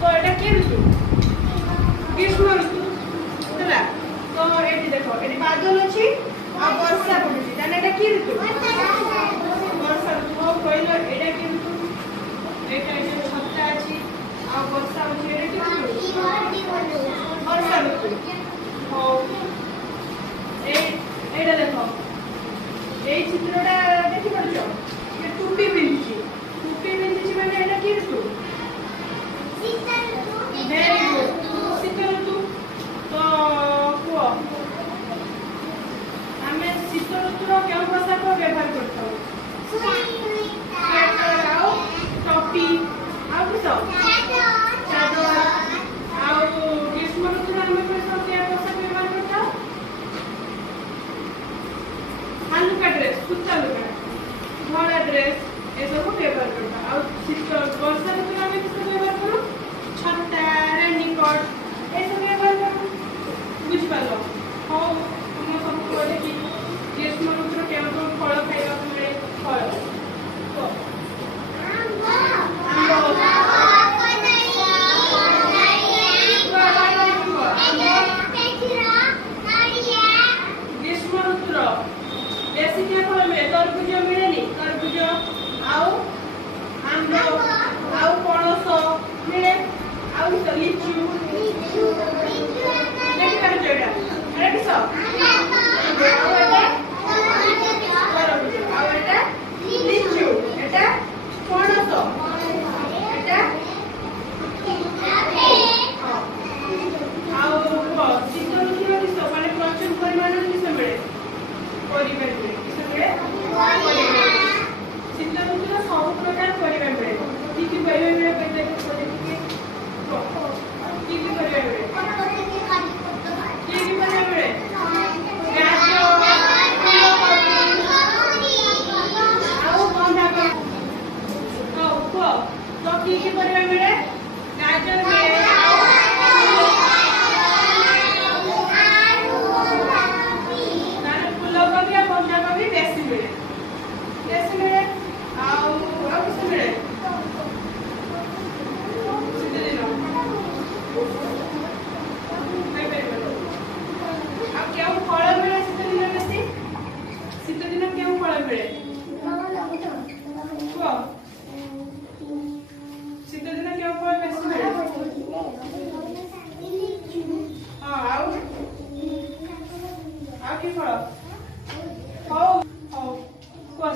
तो एटा के ऋतु ग्रीष्म ऋतु ହେଲା तो एटी देखो एटी बादल अछि आ वर्षा पडुछि ताने एटा के ऋतु वर्षा ऋतु हो कहलो एटा के ऋतु एटा जे छत्ता अछि आ वर्षा अछि एटा के ऋतु वर्षा ऋतु हो एटा देखो এই চিত্রটা দেখি পারছো যে টুপি পিন্ধিছি মানে এটা কি ঋতু শীত ঋতু ভেরি গুড শীত ঋতু তো কুহ আমি শীত ঋতুর কেউ পোশাক ব্যবহার করতাম সোয়েটার ଆଉ ଟୋପି ଆଉ କିସ ଚାଦର ଆଉ ଗ୍ରୀଷ୍ମ ଋତୁରେ ଆମେ କେଉଁ ପୋଷାକ ବ୍ୟବହାର କରିଥାଉ हल्का ड्रेस सूता लुगा धड़ा ड्रेस ये सब व्यवहार करता आ शीत वर्षा ऋतु में किस व्यवहार करूँ छत्ता रेनिकोट ये सब व्यवहार करूँ बुझ पार हाँ तुम सब कहले कि ग्रीष्म ऋतु केवल फल खाइबा मिले फल ग्रीष्म ऋतु बेसी क्या फल मिले तरबुज मिलेनी तरबुज आउ आंबो आउ पणस मिले आउ लिचु देखि पार जोडा अरे किस आउ एटा तरबुज आउ एटा लिचु एटा पणस एटा आउ शीत ऋतु किस माने प्रचुर परिमाण किस मिले परिबा मिले किस मिले शीत ऋतु सब प्रकार परिबा मिले की परिबा मिले पहिले की परिबा मिले की परिबा मिले गाजर आउ बंधा को तो की परिबा मिले गाजर मिले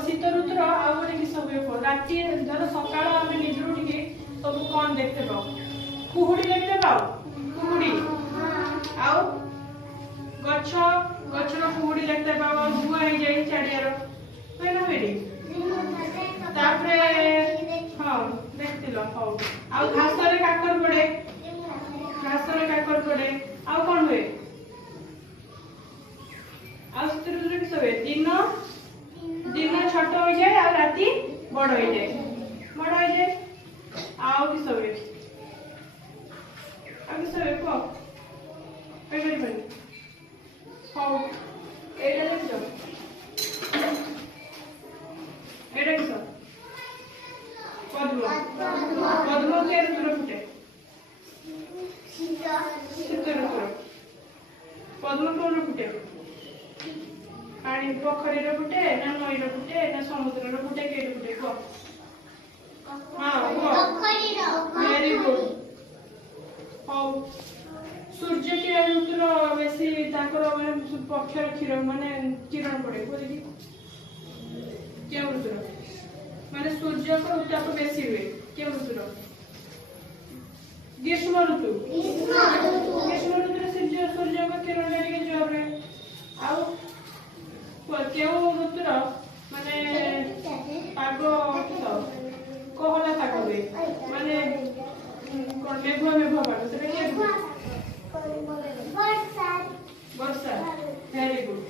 शीत ऋतुर आउ गोटे किस राति धर सकाल आम निजर उठिके सब कौन देखते पाओ कुहुड़ी देखते पाओ कुहुड़ी आउ गछ गछर कुहुड़ी देखते पाओ धुआ हो जाए चारियार है ना बेटी तापरे हाँ देखतिल हाउ आउ घास रे काकर पड़े आउ कौन हुए आउ शीत ऋतुरे किस हुए दिन छोट हो जाए और राति बड़ हो जाए आओ किस हुए को पेपर बनी हाउ एटा देखो एटा किस पद्म के ऋतुर फुटे शीत ऋतुर पद्म कौन फुटे पानी पोखरी फुटे ना नई फुटे ना समुद्र फुटे के फुटे कह हाँ very good how Surya Kiran ऋतुर बेसी माने पक्षर किरण माने किरण पड़े बोली क्यों ऋतुर माने सूर्य को उताप बेसी हुए क्यों ऋतुर ग्रीष्म ऋतु सूर्य को किरण लेके जब रे आउ क्यों ऋतुर माने पाग कहला पाग हुए माने मेघुआ पाग से वर्षा वेरी गुड